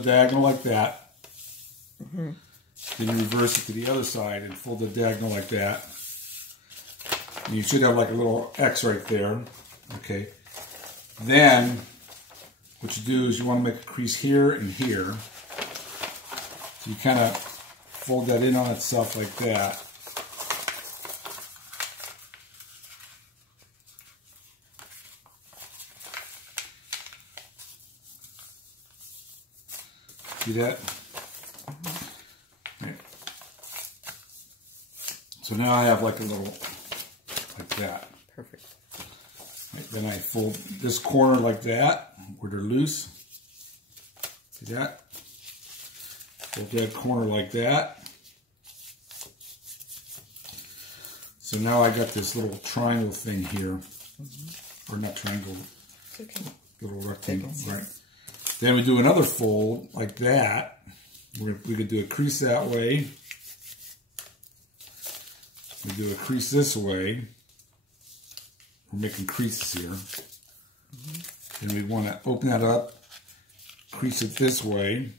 diagonal like that. Then you reverse it to the other side and fold the diagonal like that. And you should have like a little X right there. Okay. Then what you do is you want to make a crease here and here. So you kind of fold that in on itself like that. See that? Right. So now I have like a little, like that. Perfect. Right. Then I fold this corner like that, where they're loose. See that? Fold that corner like that. So now I got this little triangle thing here. Or not triangle. Okay. Little rectangle, right? Then we do another fold like that. We could do a crease that way. We do a crease this way. We're making creases here. Then we want to open that up, crease it this way.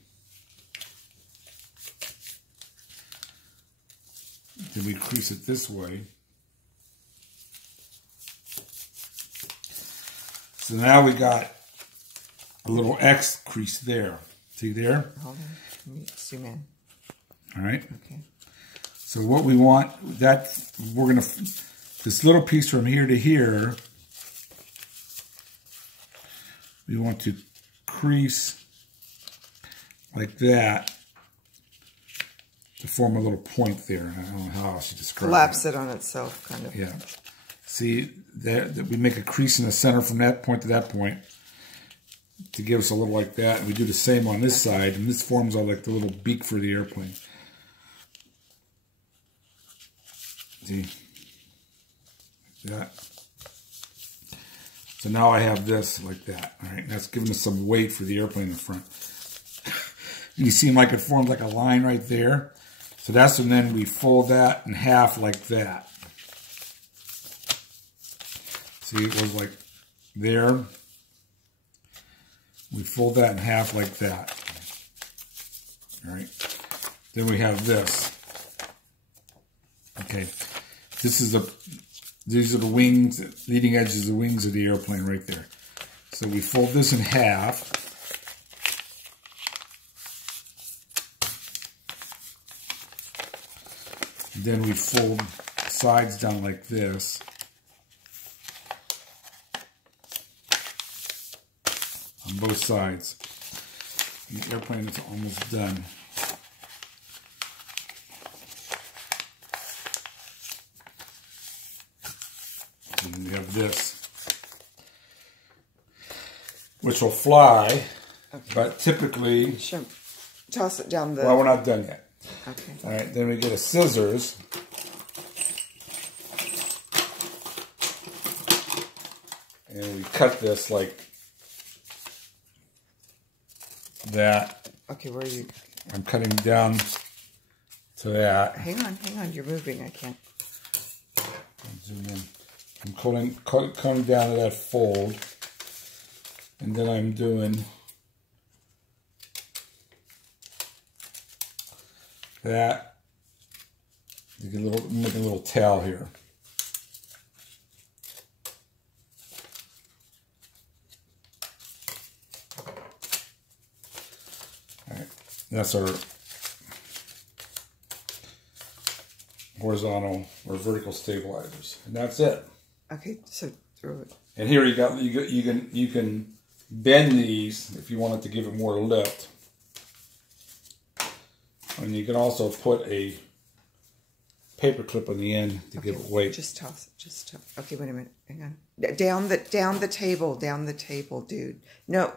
Then we crease it this way. So now we got a little X crease there. See there? Hold on. Let me zoom in. All right. Okay. So what we want, we're going to, this little piece from here to here, we want to crease like that to form a little point there. I don't know how else to describe it. Collapse it on itself, kind of. Yeah. See, there we make a crease in the center from that point to that point to give us a little like that. And we do the same on this side, and this forms like the little beak for the airplane. See? Like that. So now I have this like that. All right, that's giving us some weight for the airplane in the front. You see like it forms like a line right there. So that's when then we fold that in half like that. See, it goes like there. We fold that in half like that. All right. Then we have this. Okay. These are the wings, leading edges of the wings of the airplane right there. So we fold this in half. Then we fold sides down like this. On both sides. And the airplane is almost done. And we have this, which will fly, but typically... Sure. Toss it down the... Well, we're not done yet. Okay. All right, then we get a scissors. And we cut this like that. Okay, where are you? I'm cutting down to that. Hang on. You're moving. I can't. Zoom in. I'm cutting down to that fold. And then I'm doing that. Make a little tail here. All right, that's our horizontal or vertical stabilizers, and that's it. Okay, so throw it. And here you can bend these if you wanted to give it more lift. And you can also put a paper clip on the end to give it weight. Just toss it. Okay, wait a minute. Hang on. Down the table, dude. No,